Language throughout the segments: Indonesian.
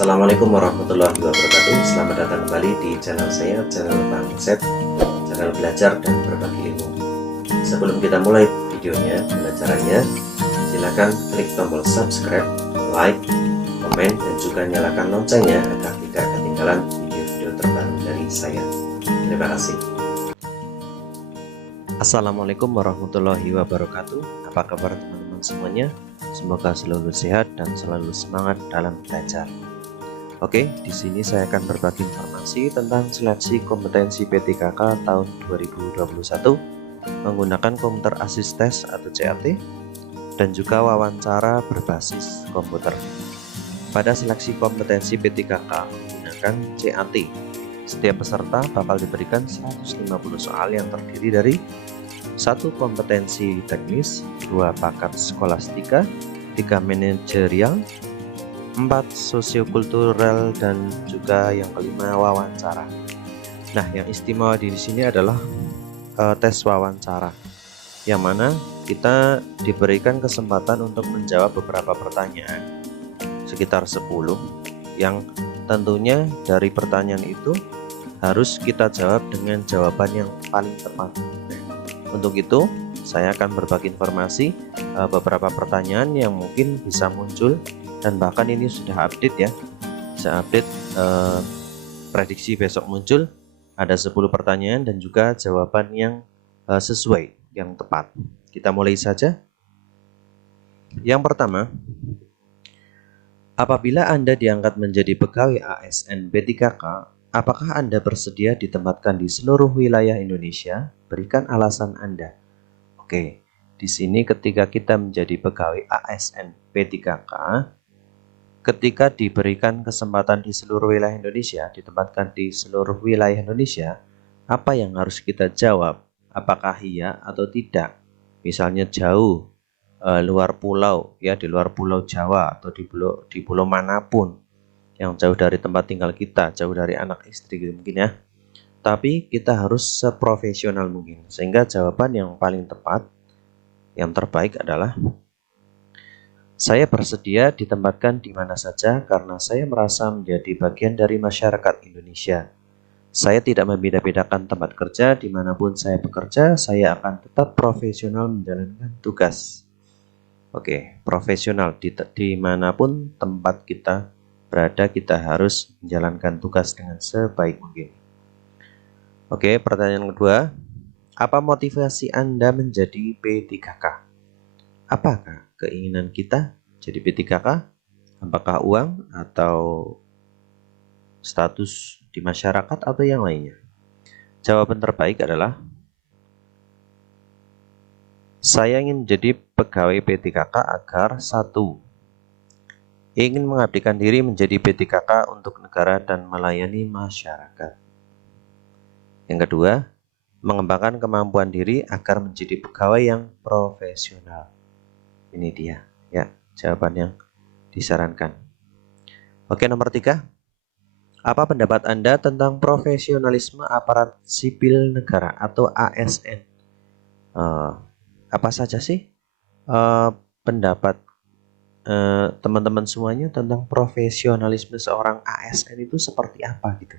Assalamualaikum warahmatullahi wabarakatuh. Selamat datang kembali di channel saya, channel Bang Seth, channel belajar dan berbagi ilmu. Sebelum kita mulai videonya, pembelajarannya, silakan klik tombol subscribe, like, komen, dan juga nyalakan loncengnya agar tidak ketinggalan video-video terbaru dari saya. Terima kasih. Assalamualaikum warahmatullahi wabarakatuh. Apa kabar teman-teman semuanya? Semoga selalu sehat dan selalu semangat dalam belajar. Oke, di sini saya akan berbagi informasi tentang seleksi kompetensi P3K tahun 2021 menggunakan komputer assist test atau CAT dan juga wawancara berbasis komputer. Pada seleksi kompetensi P3K menggunakan CAT, setiap peserta bakal diberikan 150 soal yang terdiri dari 1 kompetensi teknis, 2 bakat skolastika, 3 manajerial, 4 sosiokultural, dan juga yang kelima wawancara. Nah, yang istimewa di sini adalah tes wawancara, yang mana kita diberikan kesempatan untuk menjawab beberapa pertanyaan, sekitar 10, yang tentunya dari pertanyaan itu harus kita jawab dengan jawaban yang paling tepat. Untuk itu, saya akan berbagi informasi beberapa pertanyaan yang mungkin bisa muncul, dan bahkan ini sudah update ya, bisa update prediksi besok muncul ada 10 pertanyaan dan juga jawaban yang sesuai, yang tepat. Kita mulai saja. Yang pertama, apabila Anda diangkat menjadi pegawai ASN P3K, apakah Anda bersedia ditempatkan di seluruh wilayah Indonesia? Berikan alasan Anda. Oke, di sini ketika kita menjadi pegawai ASN P3K, ketika diberikan kesempatan di seluruh wilayah Indonesia, ditempatkan di seluruh wilayah Indonesia, apa yang harus kita jawab? Apakah iya atau tidak? Misalnya jauh, luar pulau, ya di luar pulau Jawa atau di pulau manapun yang jauh dari tempat tinggal kita, jauh dari anak istri gitu mungkin ya. Tapi kita harus seprofesional mungkin, sehingga jawaban yang paling tepat, yang terbaik adalah saya bersedia ditempatkan di mana saja karena saya merasa menjadi bagian dari masyarakat Indonesia. Saya tidak membeda-bedakan tempat kerja, dimanapun saya bekerja, saya akan tetap profesional menjalankan tugas. Oke, profesional, dimanapun tempat kita berada, kita harus menjalankan tugas dengan sebaik mungkin. Oke, pertanyaan kedua, apa motivasi Anda menjadi P3K? Apakah keinginan kita jadi P3K? Apakah uang atau status di masyarakat atau yang lainnya? Jawaban terbaik adalah saya ingin menjadi pegawai P3K agar 1. Ingin mengabdikan diri menjadi P3K untuk negara dan melayani masyarakat. Yang kedua, mengembangkan kemampuan diri agar menjadi pegawai yang profesional. Ini dia ya jawaban yang disarankan. Oke, nomor 3. Apa pendapat Anda tentang profesionalisme aparat sipil negara atau ASN? Apa saja sih pendapat teman-teman semuanya tentang profesionalisme seorang ASN itu seperti apa gitu?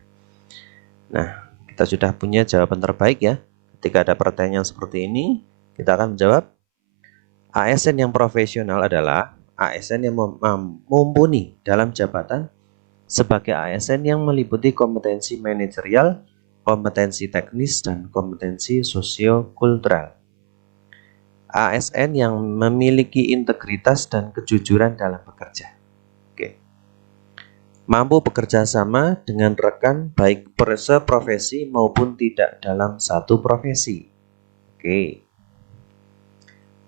Nah, kita sudah punya jawaban terbaik ya. Ketika ada pertanyaan seperti ini, kita akan menjawab ASN yang profesional adalah ASN yang mumpuni dalam jabatan sebagai ASN yang meliputi kompetensi manajerial, kompetensi teknis, dan kompetensi sosiokultural. ASN yang memiliki integritas dan kejujuran dalam bekerja. Oke. Mampu bekerja sama dengan rekan baik seprofesi maupun tidak dalam satu profesi. Oke.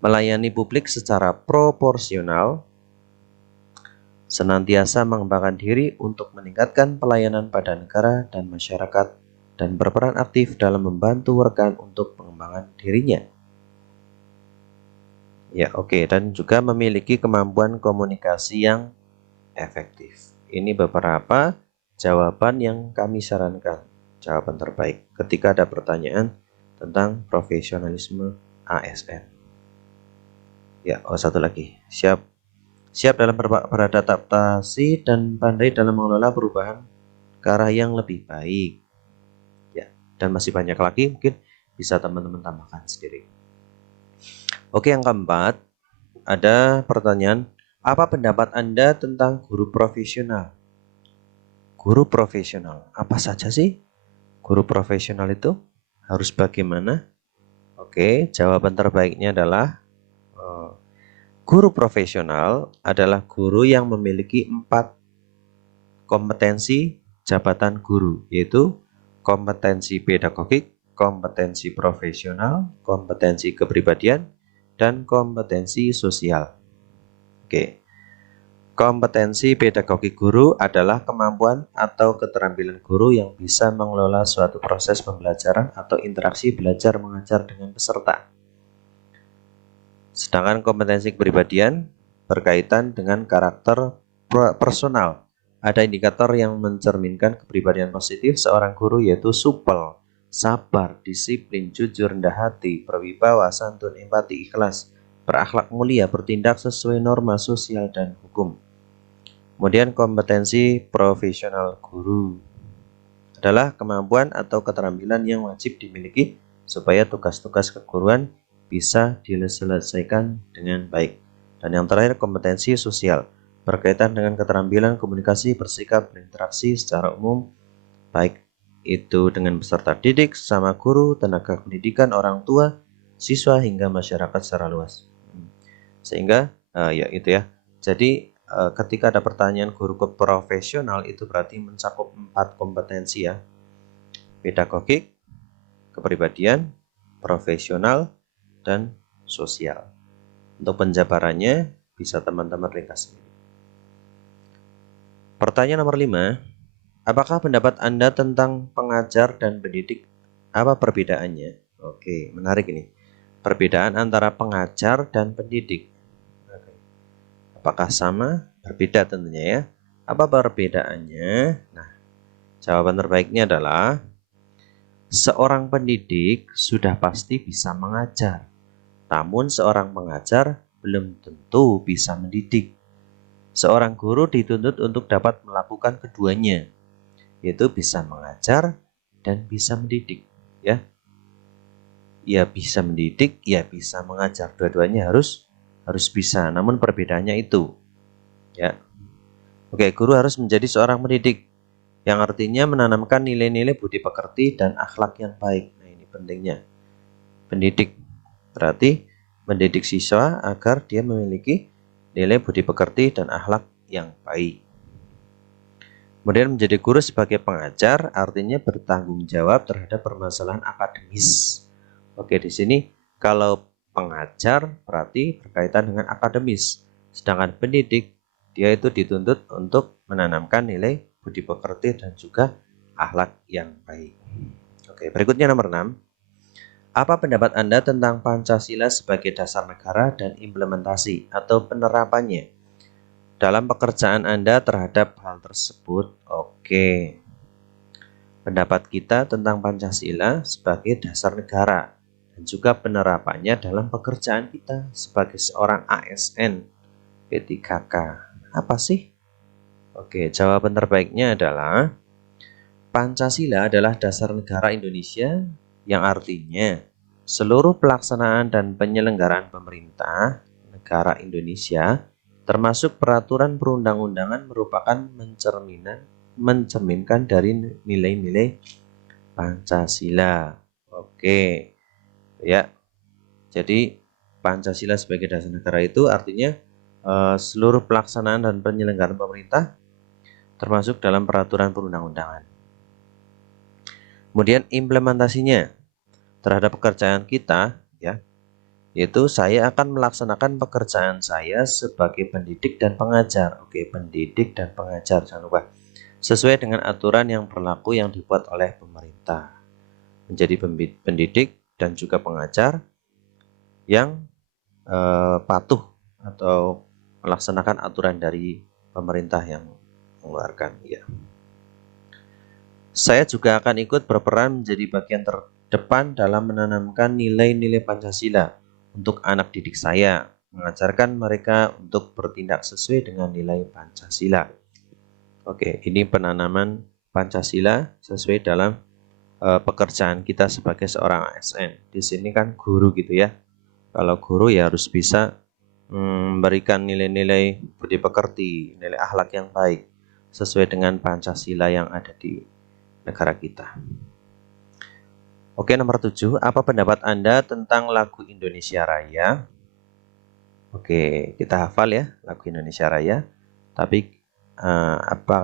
Melayani publik secara proporsional, senantiasa mengembangkan diri untuk meningkatkan pelayanan pada negara dan masyarakat, dan berperan aktif dalam membantu rekan untuk pengembangan dirinya. Ya, oke. Dan juga memiliki kemampuan komunikasi yang efektif. Ini beberapa jawaban yang kami sarankan, jawaban terbaik ketika ada pertanyaan tentang profesionalisme ASN. Ya, satu lagi. Siap. siap dalam beradaptasi, dan pandai dalam mengelola perubahan ke arah yang lebih baik. Ya, dan masih banyak lagi, mungkin bisa teman-teman tambahkan sendiri. Oke, yang keempat, ada pertanyaan, apa pendapat Anda tentang guru profesional? Guru profesional, apa saja sih guru profesional itu? Harus bagaimana? Oke, jawaban terbaiknya adalah guru profesional adalah guru yang memiliki 4 kompetensi jabatan guru, yaitu kompetensi pedagogik, kompetensi profesional, kompetensi kepribadian, dan kompetensi sosial. Oke. Kompetensi pedagogik guru adalah kemampuan atau keterampilan guru yang bisa mengelola suatu proses pembelajaran atau interaksi belajar mengajar dengan peserta. Sedangkan kompetensi kepribadian berkaitan dengan karakter personal. Ada indikator yang mencerminkan kepribadian positif seorang guru, yaitu supel, sabar, disiplin, jujur, rendah hati, berwibawa, santun, empati, ikhlas, berakhlak mulia, bertindak sesuai norma sosial dan hukum. Kemudian kompetensi profesional guru adalah kemampuan atau keterampilan yang wajib dimiliki supaya tugas-tugas keguruan bisa diselesaikan dengan baik. Dan yang terakhir, kompetensi sosial berkaitan dengan keterampilan komunikasi, bersikap, berinteraksi secara umum, baik itu dengan peserta didik, sesama guru, tenaga pendidikan, orang tua, siswa, hingga masyarakat secara luas. Sehingga ya itu ya. Jadi ketika ada pertanyaan guru profesional, itu berarti mencakup 4 kompetensi ya. Pedagogik, kepribadian, profesional, dan sosial. Untuk penjabarannya bisa teman-teman ringkas. Pertanyaan nomor 5, apakah pendapat Anda tentang pengajar dan pendidik? Apa perbedaannya? Oke, menarik ini. Perbedaan antara pengajar dan pendidik. Apakah sama? Berbeda tentunya ya. Apa perbedaannya? Nah, jawaban terbaiknya adalah seorang pendidik sudah pasti bisa mengajar. Namun seorang pengajar belum tentu bisa mendidik. Seorang guru dituntut untuk dapat melakukan keduanya, yaitu bisa mengajar dan bisa mendidik, ya. Ya bisa mendidik, ya bisa mengajar. Dua-duanya harus bisa. Namun perbedaannya itu, ya. Oke, guru harus menjadi seorang pendidik, yang artinya menanamkan nilai-nilai budi pekerti dan akhlak yang baik. Nah, ini pentingnya. Pendidik berarti mendidik siswa agar dia memiliki nilai budi pekerti dan akhlak yang baik. Kemudian menjadi guru sebagai pengajar artinya bertanggung jawab terhadap permasalahan akademis. Oke, di sini kalau pengajar berarti berkaitan dengan akademis. Sedangkan pendidik dia itu dituntut untuk menanamkan nilai budi pekerti dan juga akhlak yang baik. Oke, berikutnya nomor 6. Apa pendapat Anda tentang Pancasila sebagai dasar negara dan implementasi atau penerapannya dalam pekerjaan Anda terhadap hal tersebut? Oke. Pendapat kita tentang Pancasila sebagai dasar negara dan juga penerapannya dalam pekerjaan kita sebagai seorang ASN P3K. Apa sih? Oke, jawaban terbaiknya adalah Pancasila adalah dasar negara Indonesia, yang artinya seluruh pelaksanaan dan penyelenggaraan pemerintah negara Indonesia termasuk peraturan perundang-undangan merupakan mencerminkan dari nilai-nilai Pancasila. Oke, ya. Jadi Pancasila sebagai dasar negara itu artinya seluruh pelaksanaan dan penyelenggaraan pemerintah termasuk dalam peraturan perundang-undangan. Kemudian implementasinya terhadap pekerjaan kita, ya, yaitu saya akan melaksanakan pekerjaan saya sebagai pendidik dan pengajar. Oke, pendidik dan pengajar, jangan lupa. Sesuai dengan aturan yang berlaku yang dibuat oleh pemerintah. Menjadi pendidik dan juga pengajar yang patuh atau melaksanakan aturan dari pemerintah yang mengeluarkan, ya. Saya juga akan ikut berperan menjadi bagian terdepan dalam menanamkan nilai-nilai Pancasila untuk anak didik saya. mengajarkan mereka untuk bertindak sesuai dengan nilai Pancasila. Oke, ini penanaman Pancasila sesuai dalam pekerjaan kita sebagai seorang ASN. Di sini kan guru gitu ya. Kalau guru ya harus bisa memberikan nilai-nilai budi pekerti, nilai akhlak yang baik sesuai dengan Pancasila yang ada di negara kita. Oke, nomor 7. Apa pendapat Anda tentang lagu Indonesia Raya? Oke, kita hafal ya lagu Indonesia Raya. Tapi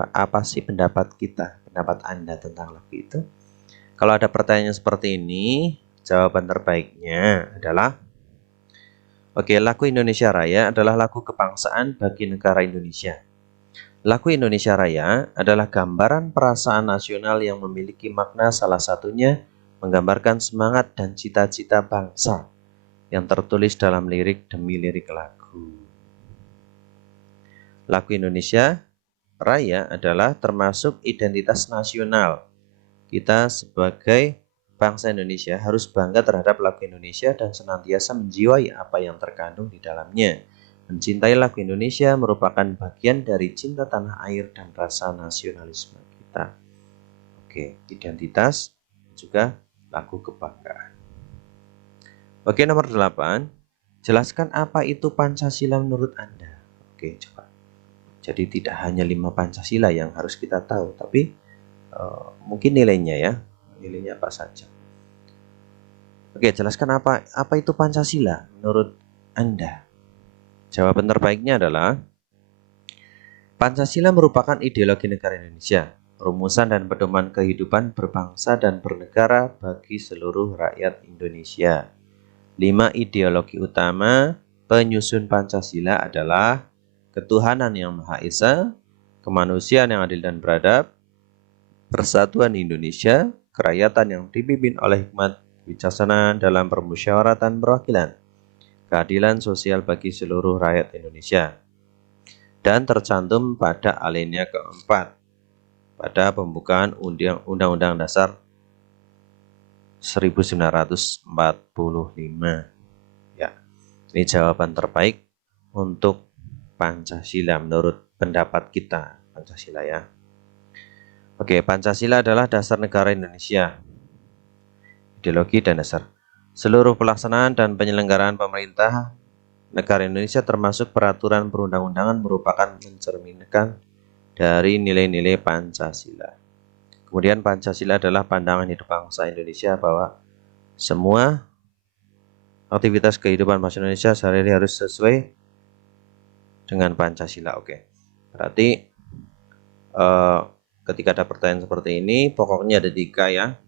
apa sih pendapat kita, pendapat Anda tentang lagu itu? Kalau ada pertanyaan seperti ini, jawaban terbaiknya adalah oke, lagu Indonesia Raya adalah lagu kebangsaan bagi negara Indonesia. Lagu Indonesia Raya adalah gambaran perasaan nasional yang memiliki makna, salah satunya menggambarkan semangat dan cita-cita bangsa yang tertulis dalam lirik demi lirik lagu. Lagu Indonesia Raya adalah termasuk identitas nasional. Kita sebagai bangsa Indonesia harus bangga terhadap lagu Indonesia dan senantiasa menjiwai apa yang terkandung di dalamnya. Mencintai lagu Indonesia merupakan bagian dari cinta tanah air dan rasa nasionalisme kita. Oke, identitas juga lagu kebanggaan. Oke, nomor 8. Jelaskan apa itu Pancasila menurut Anda. Oke, coba. Jadi tidak hanya 5 Pancasila yang harus kita tahu, tapi mungkin nilainya ya. Nilainya apa saja. Oke, jelaskan apa itu Pancasila menurut Anda. Jawaban terbaiknya adalah Pancasila merupakan ideologi negara Indonesia, rumusan dan pedoman kehidupan berbangsa dan bernegara bagi seluruh rakyat Indonesia. 5 ideologi utama penyusun Pancasila adalah ketuhanan yang Maha Esa, kemanusiaan yang adil dan beradab, persatuan Indonesia, kerakyatan yang dipimpin oleh hikmat bijaksana dalam permusyawaratan perwakilan, keadilan sosial bagi seluruh rakyat Indonesia, dan tercantum pada alinea keempat pada pembukaan Undang-Undang Dasar 1945. Ya, ini jawaban terbaik untuk Pancasila menurut pendapat kita Pancasila ya. Oke, Pancasila adalah dasar negara Indonesia. Ideologi dan dasar. Seluruh pelaksanaan dan penyelenggaraan pemerintah negara Indonesia termasuk peraturan perundang-undangan merupakan mencerminkan dari nilai-nilai Pancasila. Kemudian Pancasila adalah pandangan hidup bangsa Indonesia bahwa semua aktivitas kehidupan bangsa Indonesia sehari-hari harus sesuai dengan Pancasila. Oke. Berarti ketika ada pertanyaan seperti ini, pokoknya ada 3 ya.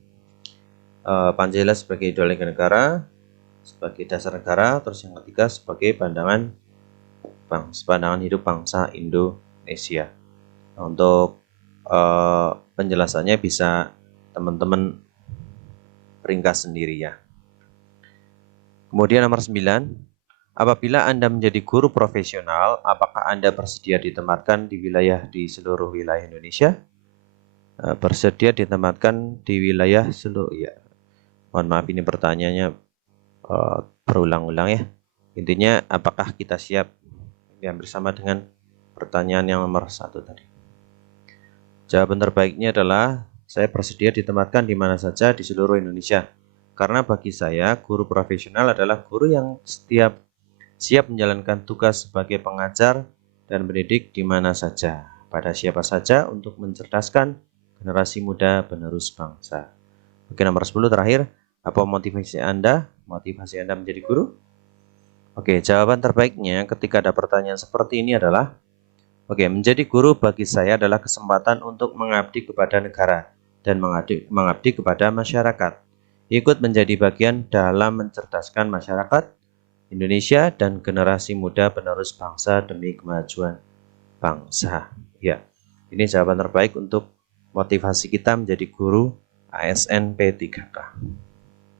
Pancasila sebagai ideologi negara, sebagai dasar negara, terus yang ketiga sebagai pandangan hidup bangsa Indonesia. Untuk penjelasannya bisa teman-teman ringkas sendiri ya. Kemudian nomor 9. Apabila Anda menjadi guru profesional, apakah Anda bersedia ditempatkan di seluruh wilayah Indonesia? Bersedia ditempatkan di wilayah seluruh ya. Mohon maaf ini pertanyaannya berulang-ulang ya. Intinya apakah kita siap? Yang bersama dengan pertanyaan yang nomor 1 tadi. Jawaban terbaiknya adalah saya bersedia ditempatkan di mana saja di seluruh Indonesia. Karena bagi saya, guru profesional adalah guru yang siap menjalankan tugas sebagai pengajar dan pendidik di mana saja, pada siapa saja untuk mencerdaskan generasi muda penerus bangsa. Oke, nomor 10 terakhir, apa motivasi Anda menjadi guru? Oke, jawaban terbaiknya ketika ada pertanyaan seperti ini adalah menjadi guru bagi saya adalah kesempatan untuk mengabdi kepada negara dan mengabdi kepada masyarakat. Ikut menjadi bagian dalam mencerdaskan masyarakat Indonesia dan generasi muda penerus bangsa demi kemajuan bangsa. Ya, ini jawaban terbaik untuk motivasi kita menjadi guru ASN P3K.